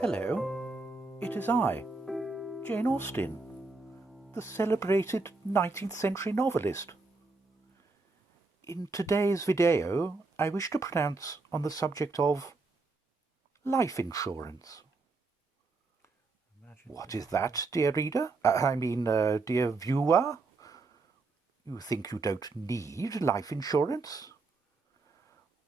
Hello, it is I, Jane Austen, the celebrated 19th century novelist. In today's video, I wish to pronounce on the subject of life insurance. What is that, dear reader? Dear viewer? You think you don't need life insurance?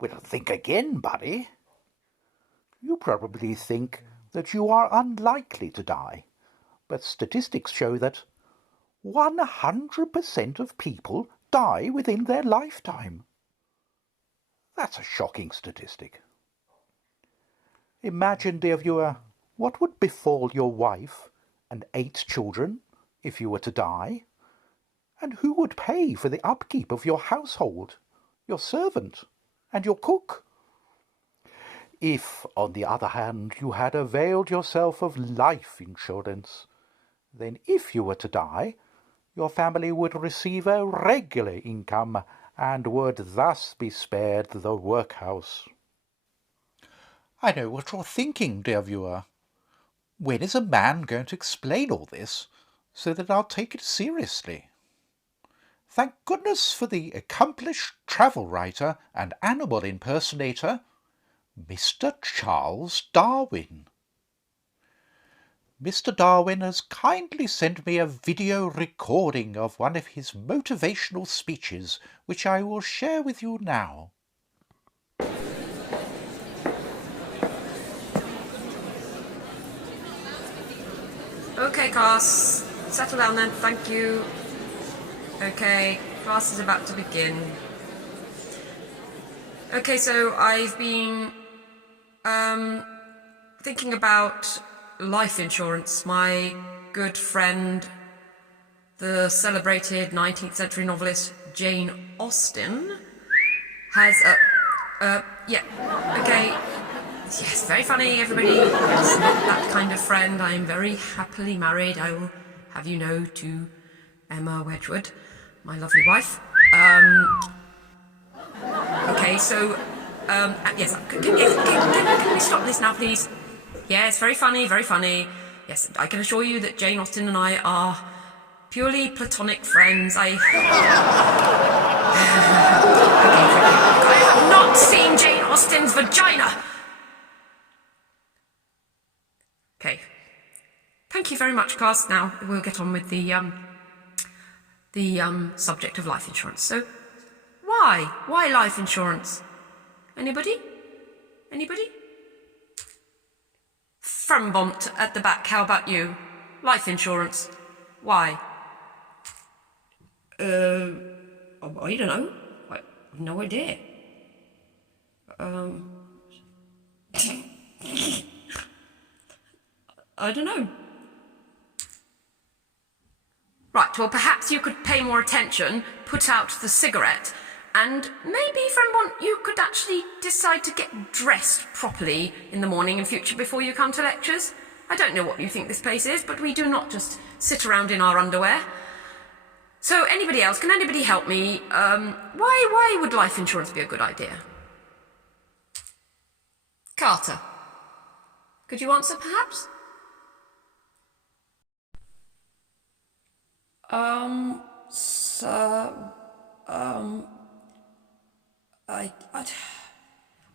Well, think again, buddy. You probably think that you are unlikely to die, but statistics show that 100% of people die within their lifetime. That's a shocking statistic. Imagine, dear viewer, what would befall your wife and 8 children if you were to die? And who would pay for the upkeep of your household, your servant, and your cook? If, on the other hand, you had availed yourself of life insurance, then if you were to die, your family would receive a regular income and would thus be spared the workhouse. I know what you're thinking, dear viewer. When is a man going to explain all this so that I'll take it seriously? Thank goodness for the accomplished travel writer and animal impersonator, Mr. Charles Darwin. Mr. Darwin has kindly sent me a video recording of one of his motivational speeches, which I will share with you now. Okay, class. Settle down then, thank you. Okay, class is about to begin. Okay, so I've been thinking about life insurance. My good friend, the celebrated 19th century novelist Jane Austen, has yes, very funny, everybody. Yes, not that kind of friend. I am very happily married, I will have you know, to Emma Wedgwood, my lovely wife. Okay, so, yes, can we stop this now, please? Yes, very funny, very funny. Yes, I can assure you that Jane Austen and I are purely platonic friends. I have not seen Jane Austen's vagina. Okay. Thank you very much, class. Now we'll get on with the subject of life insurance. So, why life insurance? Anybody? Anybody? Frambont at the back, how about you? Life insurance. Why? I don't know. I have no idea. I don't know. Right, well, perhaps you could pay more attention, put out the cigarette, and maybe, Frambont, you could actually decide to get dressed properly in the morning in future before you come to lectures. I don't know what you think this place is, but we do not just sit around in our underwear. So, anybody else, can anybody help me? Why would life insurance be a good idea? Carter, could you answer, perhaps? Sir,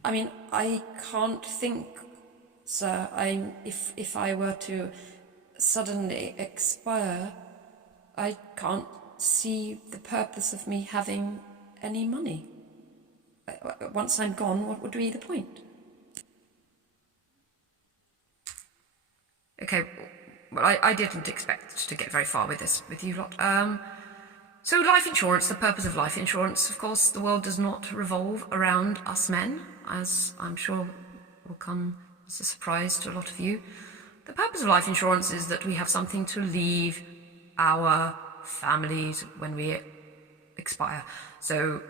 I mean, I can't think, sir. If I were to suddenly expire, I can't see the purpose of me having any money. Once I'm gone, what would be the point? Okay, well, I didn't expect to get very far with this, with you lot. So life insurance, the purpose of life insurance, of course, the world does not revolve around us men, as I'm sure will come as a surprise to a lot of you. The purpose of life insurance is that we have something to leave our families when we expire. So,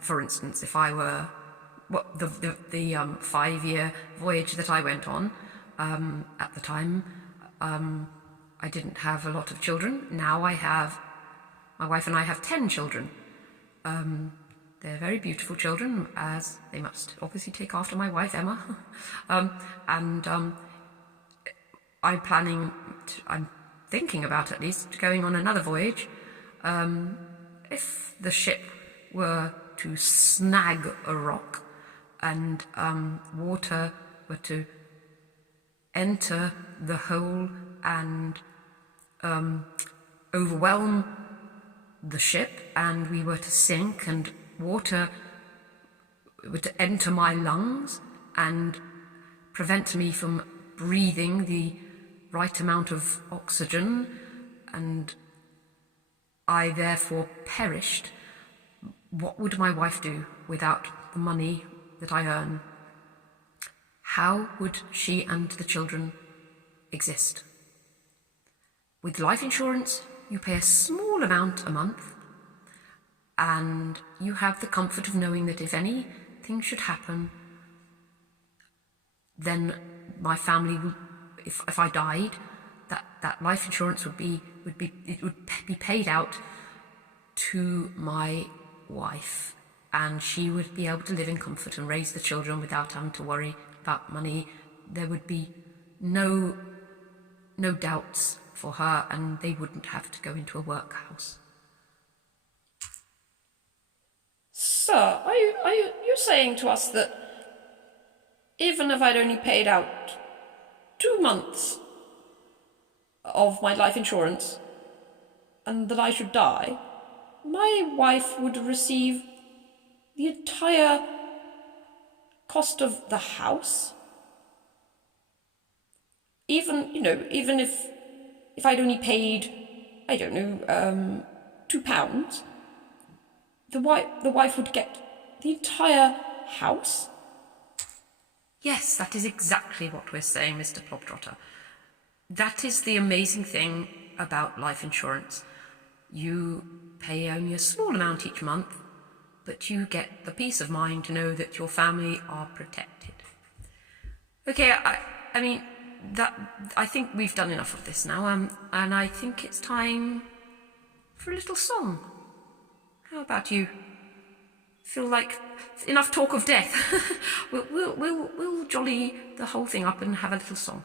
for instance, if I were, the 5-year voyage that I went on, at the time, I didn't have a lot of children. Now my wife and I have 10 children. They're very beautiful children, as they must obviously take after my wife, Emma. I'm thinking about at least going on another voyage. If the ship were to snag a rock and water were to enter the hole and overwhelm the ship, and we were to sink, and water were to enter my lungs and prevent me from breathing the right amount of oxygen, and I therefore perished, what would my wife do without the money that I earn? How would she and the children exist? With life insurance, you pay a small amount a month, and you have the comfort of knowing that if anything should happen, then my family would, if I died, that life insurance would be paid out to my wife, and she would be able to live in comfort and raise the children without having to worry about money. There would be no doubts for her, and they wouldn't have to go into a workhouse. Sir, are you saying to us that even if I'd only paid out 2 months of my life insurance and that I should die, my wife would receive the entire cost of the house? Even if I'd only paid, I don't know, £2, the wife would get the entire house? Yes, that is exactly what we're saying, Mr. Plobtrotter. That is the amazing thing about life insurance. You pay only a small amount each month, but you get the peace of mind to know that your family are protected. Okay, I think we've done enough of this now, and I think it's time for a little song. How about you? Feel like enough talk of death? we'll jolly the whole thing up and have a little song.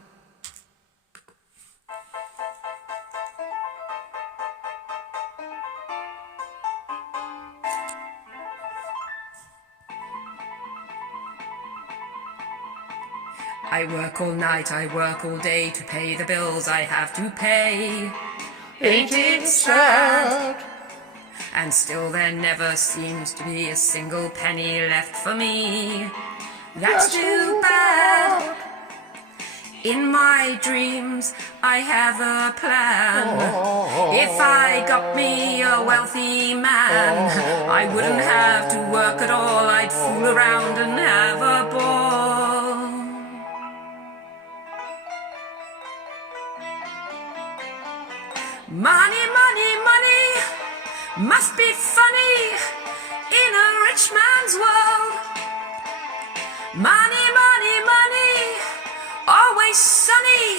I work all night, I work all day to pay the bills I have to pay. Ain't it sad? And still there never seems to be a single penny left for me. That's too bad. In my dreams I have a plan. If I got me a wealthy man, I wouldn't have to work at all. I'd fool around and have a ball. Money, money, money must be funny in a rich man's world. Money, money, money, always sunny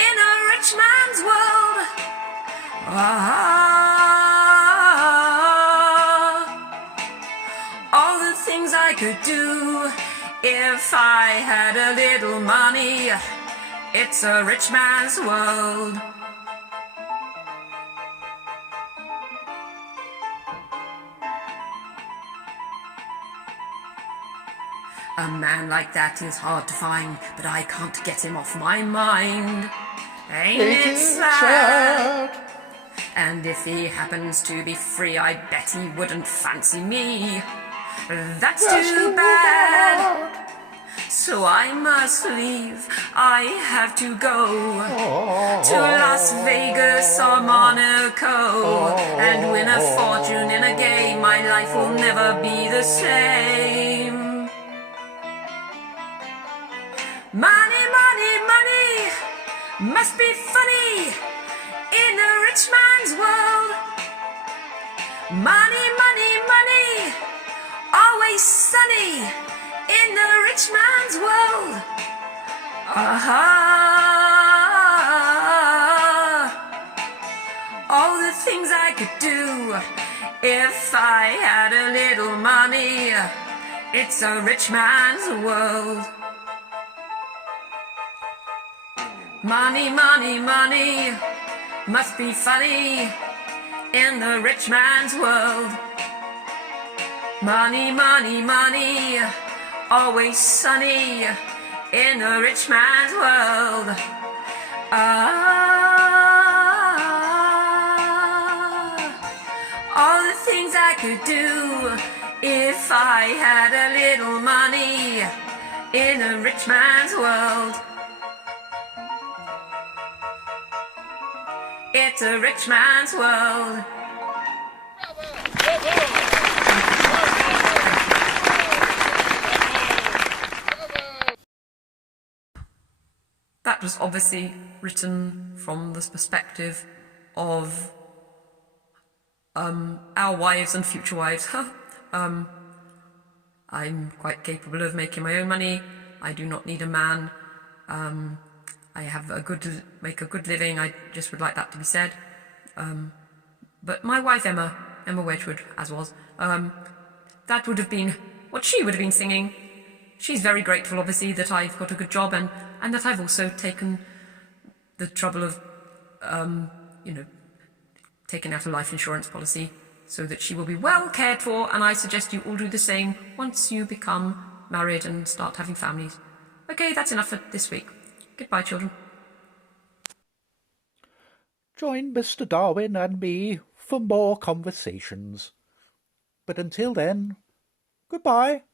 in a rich man's world. All the things I could do if I had a little money. It's a rich man's world. A man like that is hard to find, but I can't get him off my mind. Ain't it sad? And if he happens to be free, I bet he wouldn't fancy me. That's too bad. So I must leave, I have to go to Las Vegas or Monaco and win a fortune in a game. My life will never be the same. Money, money, money must be funny in a rich man's world. Money, money, money, always sunny in the rich man's world. All the things I could do if I had a little money. It's a rich man's world. Money, money, money must be funny in the rich man's world. Money, money, money, always sunny in a rich man's world. All the things I could do if I had a little money in a rich man's world. It's a rich man's world. That was obviously written from the perspective of our wives and future wives. I'm quite capable of making my own money. I do not need a man. I have make a good living. I just would like that to be said. But my wife Emma Wedgwood, as was, that would have been what she would have been singing. She's very grateful, obviously, that I've got a good job and that I've also taken the trouble of, taking out a life insurance policy so that she will be well cared for, and I suggest you all do the same once you become married and start having families. Okay, that's enough for this week. Goodbye, children. Join Mr. Darwin and me for more conversations. But until then, goodbye.